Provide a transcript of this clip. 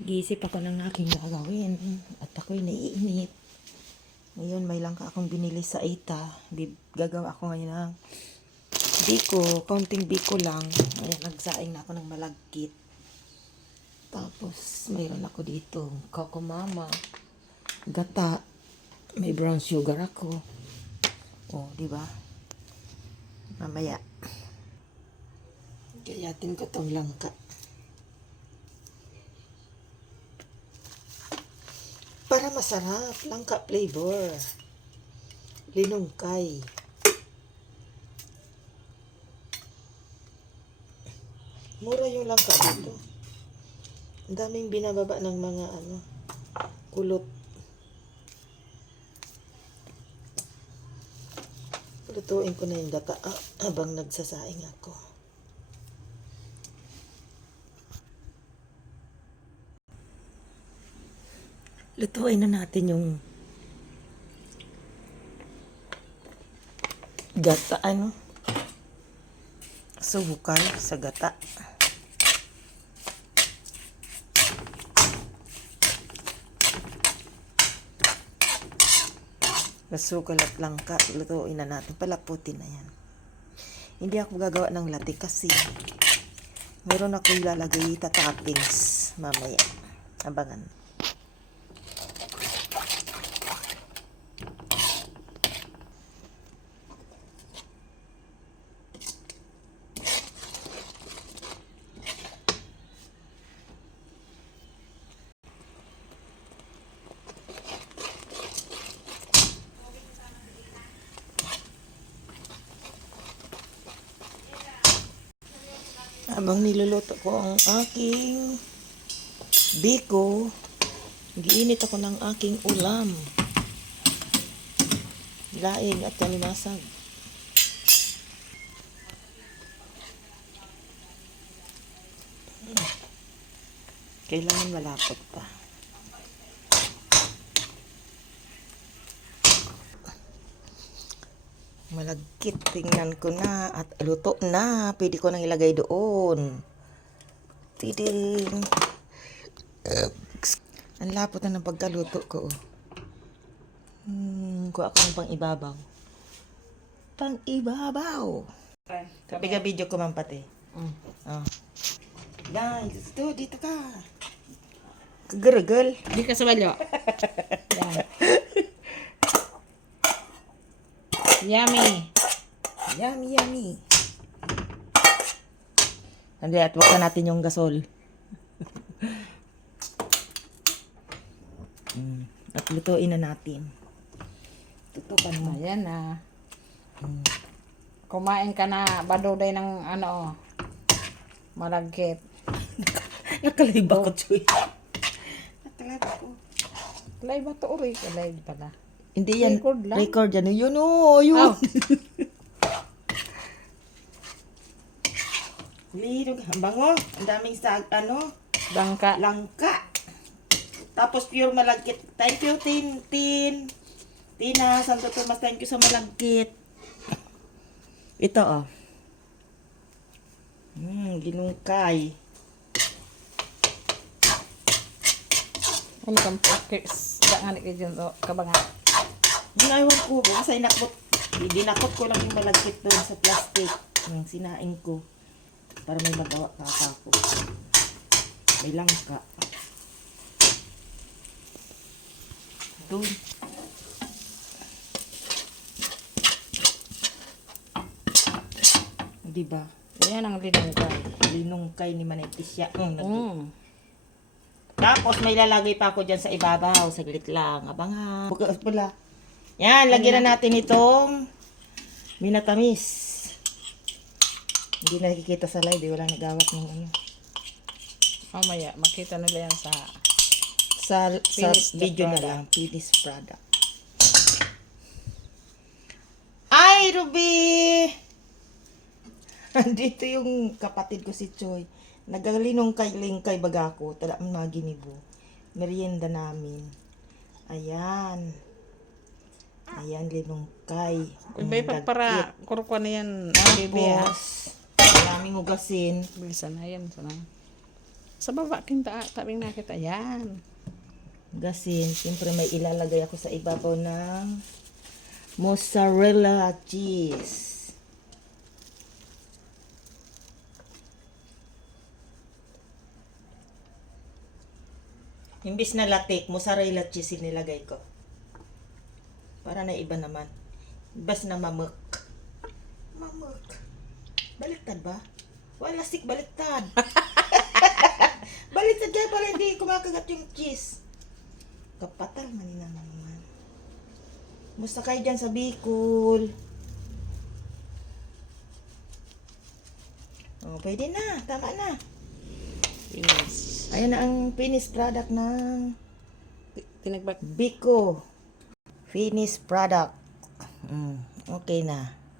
Nag-iisip ako ng aking gagawin at ako'y naiinit. Ngayon may langka akong binili sa Ita. Gagawa ako ngayon ng biko, kaunting biko lang. Ayan, nagsaing na ako ng malagkit. Tapos mayroon ako dito Coco Mama, gata, may brown sugar ako. Oh, di ba? Mamaya gayatin ko tong langka para masarap. Langka flavor, linungkay. Mura yung langka dito. Ang daming binababa ng mga kulot. Lutuin ko na yung gata habang nagsasaing ako. Lutuin na natin yung gata, sukal sa gata. Masukal at langka, lutuin na natin. Palaputin na yan. Hindi ako gagawa ng latte kasi meron ako ilalagay toppings mamaya. Abangan. Habang niluluto ko ang aking biko, giinit ako ng aking ulam. Laing at kalimasag. Kailangan malapot pa. Malagkit, tingnan ko na at luto na. Pwede ko nang ilagay doon. Tiding. Ang lapot na ng pagkaluto ko. Kuha ako ng pang-ibabaw. Pang-ibabaw. Kapag video ko man pati. Guys, dito ka. Kagaragal. Di ka sa balyo. Yan. Yummy. Yummy, yummy. Hindi, at wag na natin yung gasol. At lutuin na natin. Tutukan mo. Ayan na. Kumain ka na, baduday ng malagkit. Nakalive ako, Chuy. Nakalive ako. Live ba ito? Uri ka live pala. Hindi yan. Record lang. Record yan. Yun o. Yun. Oh. Linog. Ang bango. Ang daming Langka. langka. Tapos pure malagkit. Thank you, Tina, Santo Tomas, thank you sa malagkit. Ito, ginungkay. Ano kang pakis? Dangan ka dyan to. Kabanga. Ginaiwan ko. Basta dinakot ko lang yung malagkit doon sa plastic. Yung sinaing ko. Para may magawa pa ako. May langka. Doon. Diba? Yan ang linungkay. Linungkay ni Manetisya. Tapos may lalagay pa ako dyan sa ibabaw. Saglit lang. Abangan. Pula. Yan, lagyan na natin itong minatamis. Hindi nakikita sa live. Walang nagawat ng Mamaya, makita nila yan sa video na lang. Finished product. Ay, Ruby! Dito yung kapatid ko si Choy. Nagalinungkay-lingkay baga ako. Tala mga ginibo. Merienda namin. Ayan. Ayan, linungkay. Iba'y para kurukwa na yan. Bebe. Tapos, maraming hugasin. Bilisan na yan. Sana. Sa baba kinta, tabing nakita. Yan. Gasin, siyempre may ilalagay ako sa ibabaw ng mozzarella cheese. Imbis na latik, mozzarella cheese nilagay ko. Para na iba naman. Imbes na mamuk. Mamuk. Baliktad ba? Wala stick baliktad. Baliktad dyan para hindi kumakagat yung cheese. Kapatal man naman. Musta kayo dyan sa Bicol? Oh, pwede na. Tama na. Finish. Ayan na ang finished product ng Tinagbak. Biko. Finished product. Okay na.